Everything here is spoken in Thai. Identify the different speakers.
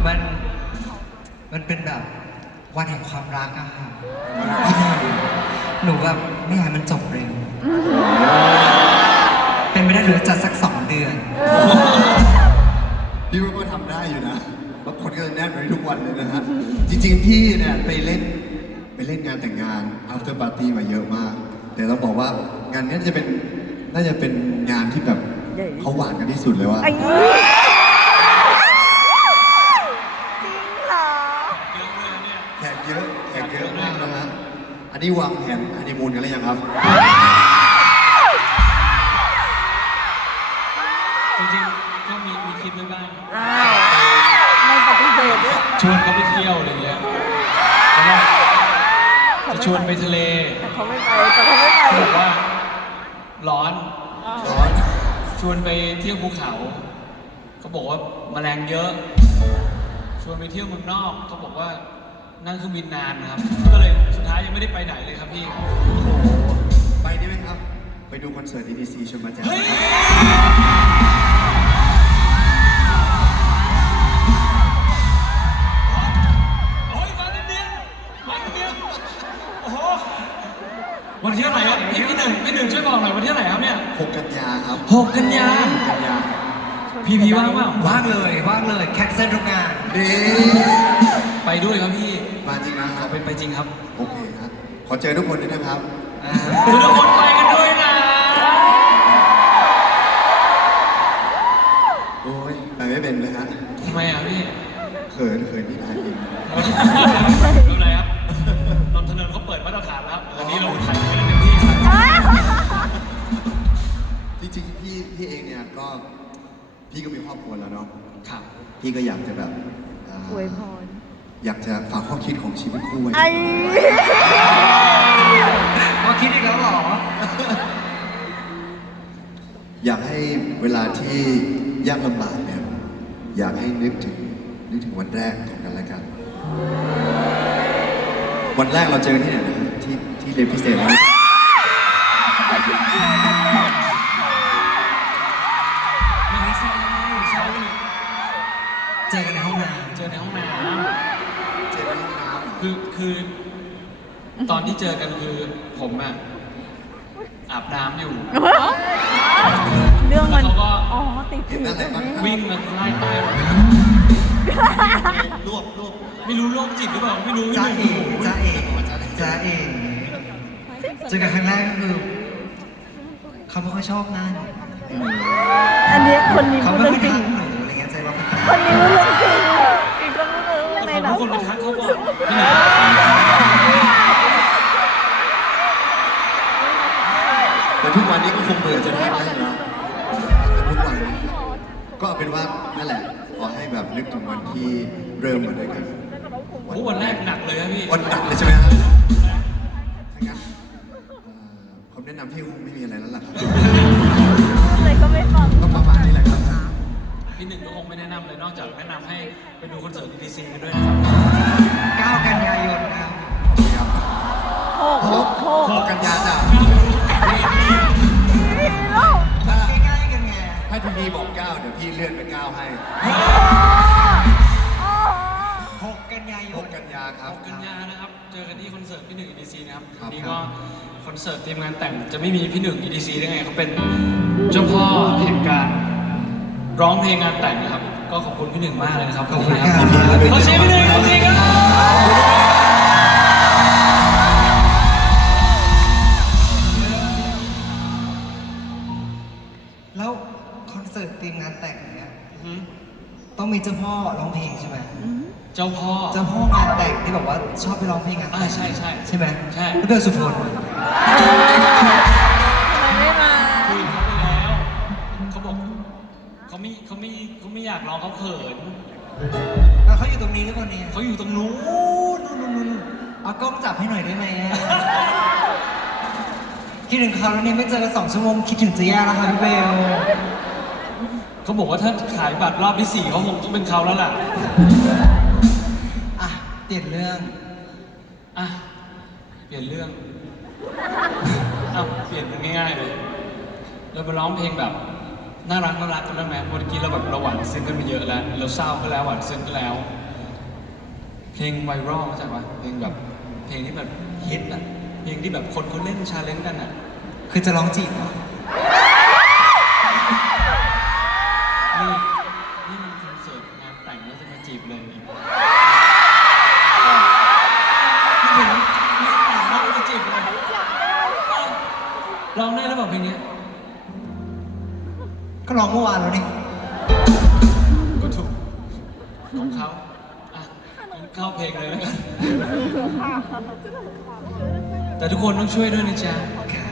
Speaker 1: มันมันเป็นแบบวันแห่งความรักอะค่ะหนูแบบไม่อยากให้มันจบเร็วเป็นไม่ได้หรือจัดสัก2 เดือน
Speaker 2: พี่ว่าก็ทำได้อยู่นะบางคนก็จะแน่นไปทุกวันเลยนะฮะจริงๆพี่เนี่ยไปเล่นงานแต่งงาน after party มาเยอะมาก แต่ต้องบอกว่างานนี้น่าจะเป็นงานที่แบบเขาหวานกันที่สุดเลยว่า
Speaker 3: จริงเหรอ
Speaker 2: แขกเยอะมากนะฮะอันนี้วางแผนฮันนีมูนกันหรือยังครับ
Speaker 4: จริงๆก็มีคิดไว้บ้าง
Speaker 3: อ้าวไม่ปฏิเสธด้วย
Speaker 4: ชวนเขาไปเที่ยวอะไรเงี้ยแล้วก็จะชวนไปทะเล
Speaker 3: แต่เขาไม่ไปแต่เขาไม่ไป
Speaker 4: เขาบอกว่าร้อน
Speaker 2: ร้อน
Speaker 4: ชวนไปเที่ยวภูเขาเขาบอกว่าแมลงเยอะ ชวนไปเที่ยวเมืองนอกเขาบอกว่านั่งเครื่องบินนานนะครับ ก็เลยสุดท้ายยังไม่ได้ไปไหนเลยครับพี่
Speaker 2: ไปได้ไหมครับ ไปดูคอนเสิร์ต EDC ชมมาแจก
Speaker 4: เฮ้ยโอ้ยมาเนียนโอ้โหวันที่เท่าไหร่ครับพี่หนึ่งช่วยบอกหน่อยวันที่เท่าไหร่ครับเนี่ย
Speaker 2: 6 กันยาครับ
Speaker 4: 6 กันยา
Speaker 2: 6 กันยา
Speaker 4: พี่ว่างเปล่า
Speaker 1: ว่างเลยแคนเซิลทุกงาน
Speaker 2: เด้
Speaker 4: ไปด้วยครับพี่
Speaker 2: มาจริงนะค
Speaker 4: ข
Speaker 2: รั
Speaker 4: อบ ไปจริงครับ
Speaker 2: โอเคครับ ขอเจอทุกคนด้วยนะครับ
Speaker 4: ทุกคนไปกันด้วยนะ
Speaker 2: โอ้ยไปไม่เป็นเลยฮะ
Speaker 4: ทำไมอ่ะพี่
Speaker 2: เขินที่ถ่ายเอง
Speaker 4: ไม่เป็นไรครับนนทนนท์เขาเปิดมาตรฐานแล้วตอนนี้เราถ่ายกันเต็มที่ครับ
Speaker 2: จริงๆพี่เองเนี่ยก็พี่ก็มีครอบครัวแล้วเนาะ
Speaker 4: ครับ
Speaker 2: พี่ก็อยากจะแบบ
Speaker 3: อวยพร
Speaker 2: อยากจะฝากข้อคิดของชีวิตคู่ไว้
Speaker 3: ไอ้
Speaker 1: พอคิดอีกแล้วเหรอ
Speaker 2: อยากให้เวลาที่ยากลำบากเนี่ยอยากให้นึกถึงวันแรกของกันและกัน วันแรกเราเจอที่ไหนนะที่เรียนพิเศษไหม
Speaker 4: ไม่ใช่
Speaker 1: เจอกันในห้องน้
Speaker 4: เจอในห้องน้
Speaker 2: เจอในห้องน้
Speaker 4: ำคือตอนที่เจอกันคือผมอ่ะอาบน้ำอยู่
Speaker 3: เรื่องมัน
Speaker 4: แล้วเขาก็
Speaker 3: อ๋อติดผิวตรงนี้
Speaker 4: วิ่งมาไล่ใต้ผม
Speaker 2: ำรวบ
Speaker 4: ไม่รู้โรคจิตหรือเปล่าไม่รู้
Speaker 1: ำจ้าเอ๋เจอกันครั้งแรกก็คือเขาไม่ค่อยชอบหน้าหนู
Speaker 3: อันเนี้ยคนนี้
Speaker 1: เขา
Speaker 3: พูด
Speaker 1: ไม่
Speaker 3: เรื่อ
Speaker 1: ค่
Speaker 3: ง
Speaker 1: อย
Speaker 3: จริง
Speaker 1: ทักหนูอะไรเงี้ยใจว่า
Speaker 3: คนนี้พูดเรื่องจริงอีกคนพูดเรื่องใน
Speaker 4: คน
Speaker 3: หนั
Speaker 4: ทุ
Speaker 3: ง
Speaker 4: กคนไปทักเขาก่อนพี่หนึ่ง
Speaker 2: แต่ทุกวันนี้ก็คงเบื่อจะทักได้นะแต่ทุกวันนี้ก็เอาเป็นว่านั่นแหละขอให้แบบนึกถึงวันที่เริ่มมาด้วยกัน
Speaker 4: โอ้วันแรกหนักเลยครับพี่
Speaker 2: วันหนักเลยใช่ไหมครับถ้างั้นผมแนะนำพี่คงไม่มีอะไรแล้วล่ะครับ
Speaker 3: อะไรก็ไม่ฟัง
Speaker 2: ต้องประมาณนี้แหละครับ
Speaker 4: พี่หนึ่งก็คงไม่แนะนำเลยนอกจากแนะนำให้ไปดูคอนเสิร์ต EDC กันด้วยนะครับ
Speaker 1: 9 กันยายนนะครับ
Speaker 2: ครับ
Speaker 3: หก
Speaker 2: กันยาจ้ะ
Speaker 1: ใกล้ๆกันไง
Speaker 2: ถ้าพี่พีบอก 9 เดี๋ยวพี่เลื่อนไป 9 ให้
Speaker 1: 6 กันยายน
Speaker 2: 6 กันยาครับ
Speaker 4: 6 กันยานะครับ เจอกันที่คอนเสิร์ตพี่หนึ่ง EDC นะครับ
Speaker 2: ครับ
Speaker 4: นี่ก็คอนเสิร์ตทีมงานแต่งจะไม่มีพี่หนึ่ง EDC ได้ไงเขาเป็นเจ้าพ่อแห่งการร้องเพลงงานแต่งนะครับ ก็ขอบคุณพี่หนึ่งมากเลยนะครับ
Speaker 1: ขอบคุณครับ
Speaker 4: ขอเชียร์พี่หนึ่งขอเชียร์ครับ
Speaker 1: แล้วคอนเสิร์ตทีมงานแต่งเนี่ยต้องมีเจ้าพ่อร้องเพลงใช่ไหม
Speaker 4: เจ้าพ่อ
Speaker 1: เจ้าพ่องานแต่งที่แบบว่าชอบไปร้องเพลงงานแต่ง
Speaker 4: ใช่
Speaker 1: ใช่ไหม
Speaker 4: ใช่
Speaker 1: ก็เดินสุพล
Speaker 3: ทำไมไม่มา
Speaker 4: คุยกับเขาไปแล้วเขาบอกเขาไม่อยากร้องเขาเขิน
Speaker 1: แล้วเขาอยู่ตรงนี้หรือเปล่าเนี่ย
Speaker 4: เขาอยู่ตรงนู้นนู่น
Speaker 1: เอากล้องจับให้หน่อยได้ไหมอะคิดถึงเขาแล้วเนี่ยไม่เจอกัน2 ชั่วโมงคิดถึงจะแย่แล้วค่ะพี่เบล
Speaker 4: เขาบอกว่าถ้าขายบัตรรอบที่ 4เขาคงต้องเป็นเขาแล้วล่ะ
Speaker 1: อ่ะเปลี่ยนเรื่อง
Speaker 4: อ่ะ เปลี่ยนเรื่องเปลี่ยนมันง่ายๆเลย เราไปร้องเพลงแบบน่ารักกันแล้วไหมเมื่อกี้เราแบบเราหวานซึ้งกันไปเยอะแล้วเราเศร้าก็แล้วหวานซึ้งก็แล้ว เพลงไวรัลเข้าใจปะเพลงแบบเพลงที่แบบฮิตอ่ะเพลงที่แบบคนเขาเล่นชาเลนจ์กันอ่ะ
Speaker 1: คือจะร้องจีบเหรอ
Speaker 4: นี่มันคอนเสิร์ตงานแต่งแล้วจะมาจีบเลยนี่ถึงงานแต่งแล้วจะจีบเลยร้องได้แล้วบอกเพลงนี้
Speaker 1: ก็ร้องเมื่อวานแล้วนี่
Speaker 4: ก็ถูกของเขาอ่ะงั้นเข้าเพลงเลยแล้วกันแต่ทุกคนต้องช่วยด้วยนะจ๊ะ
Speaker 1: ค